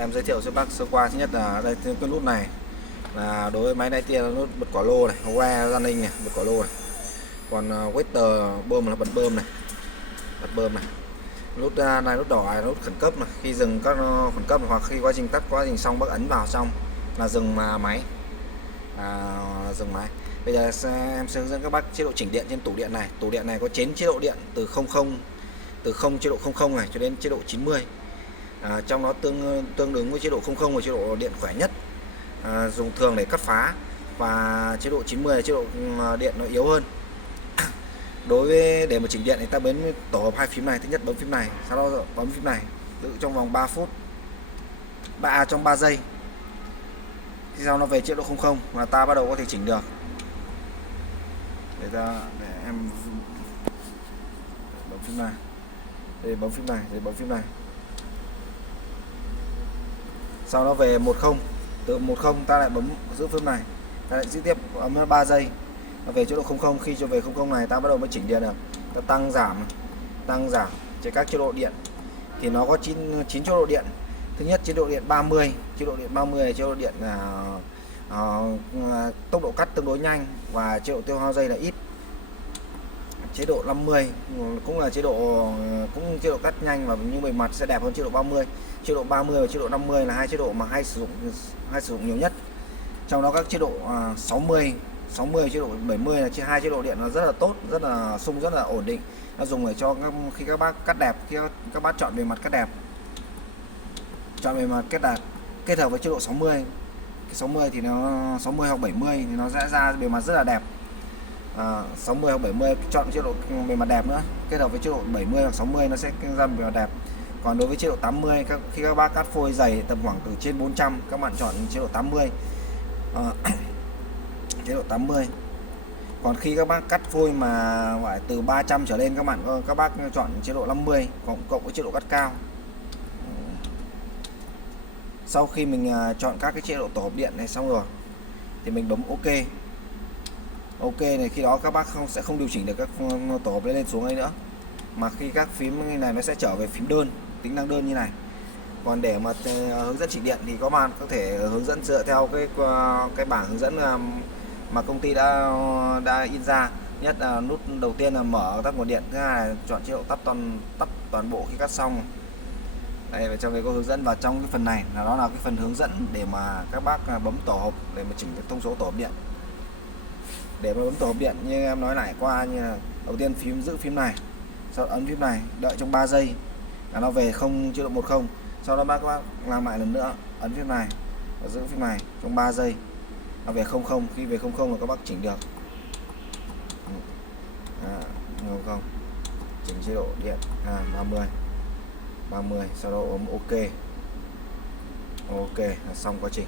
Em giới thiệu cho bác sơ qua. Thứ nhất là đây, cái nút này là đối với máy đáy tia là nút bật quả lô này, que running này, bật quả lô này. Còn water bơm là bật bơm này, bật bơm này. Nút này, nút đỏ này, nút khẩn cấp này, khi dừng các khẩn cấp hoặc khi quá trình tắt, quá trình xong bác ấn vào xong là dừng máy, dừng máy. Bây giờ em sẽ hướng dẫn các bác chế độ chỉnh điện trên tủ điện này. Tủ điện này có 9 chế độ điện từ 00, từ 0 chế độ 00 này cho đến chế độ 90. Trong đó tương ứng với chế độ 00 là chế độ điện khỏe nhất, dùng thường để cắt phá, và chế độ 90 là chế độ điện nó yếu hơn. Đối với để mà chỉnh điện thì ta bấm tổ hợp hai phím này. Thứ nhất bấm phím này, sau đó bấm phím này, giữ trong vòng 3 phút, trong 3 giây. Khi sau nó về chế độ 00 và ta bắt đầu có thể chỉnh được. Để em bấm phím này, để bấm phím này, để bấm phím này. Sau đó về 10, từ 10 ta lại bấm giữ phím này, ta lại giữ tiếp bấm 3 giây. Nó về chế độ 00, khi cho về 00 này ta bắt đầu mới chỉnh điện được. Ta tăng giảm trên các chế độ điện thì nó có 9 chế độ điện. Thứ nhất chế độ điện 30, chế độ điện 30 là chế độ điện tốc độ cắt tương đối nhanh và chế độ tiêu hao dây là ít. Chế độ 50 cũng là chế độ cắt nhanh và nhưng bề mặt sẽ đẹp hơn chế độ 30. Chế độ 30 và chế độ 50 là hai chế độ mà hay sử dụng nhiều nhất. Trong đó các chế độ 60, chế độ 70 là hai chế độ điện nó rất là tốt, rất là xung, rất là ổn định. Nó dùng để cho khi các bác cắt đẹp, khi các bác chọn bề mặt cắt đẹp, kết hợp với chế độ 60. 60 thì nó 60 hoặc 70 thì nó sẽ ra bề mặt rất là đẹp. 60 hoặc 70 chọn chế độ bề mặt đẹp nữa, kết hợp với chế độ 70 hoặc 60 nó sẽ ra bề mặt đẹp. Còn đối với chế độ 80, khi các bác cắt phôi dày tầm khoảng từ trên 400, các bạn chọn chế độ 80. Chế độ 80. Còn khi các bác cắt phôi mà phải từ 300 trở lên, các bác chọn chế độ 50 cộng với chế độ cắt cao. Sau khi mình chọn các cái chế độ tổ hợp điện này xong rồi thì mình bấm OK. OK này, khi đó các bác sẽ không điều chỉnh được các tổ hợp lên xuống ấy nữa, mà khi các phím này nó sẽ trở về phím đơn, tính năng đơn như này. Còn để mà hướng dẫn chỉnh điện thì các bạn có thể hướng dẫn dựa theo cái bảng hướng dẫn mà công ty đã in ra. Nhất là nút đầu tiên là mở tắt nguồn điện, thứ hai là chọn chế độ tắt toàn bộ khi cắt xong. Đây là trong cái có hướng dẫn, và trong cái phần này là đó là cái phần hướng dẫn để mà các bác bấm tổ hợp để mà chỉnh cái thông số tổ hợp điện. Để mà bấm tổ hợp điện như em nói lại qua, như là đầu tiên giữ phím này, sau ấn phím này, đợi trong 3 giây là nó về chế độ 10. Sau đó bác làm lại lần nữa, ấn phím này và giữ phím này trong 3 giây nó về 00. Khi về 00 là các bác chỉnh được. 00 chỉnh chế độ điện 30, sau đó bấm OK. OK là xong quá trình.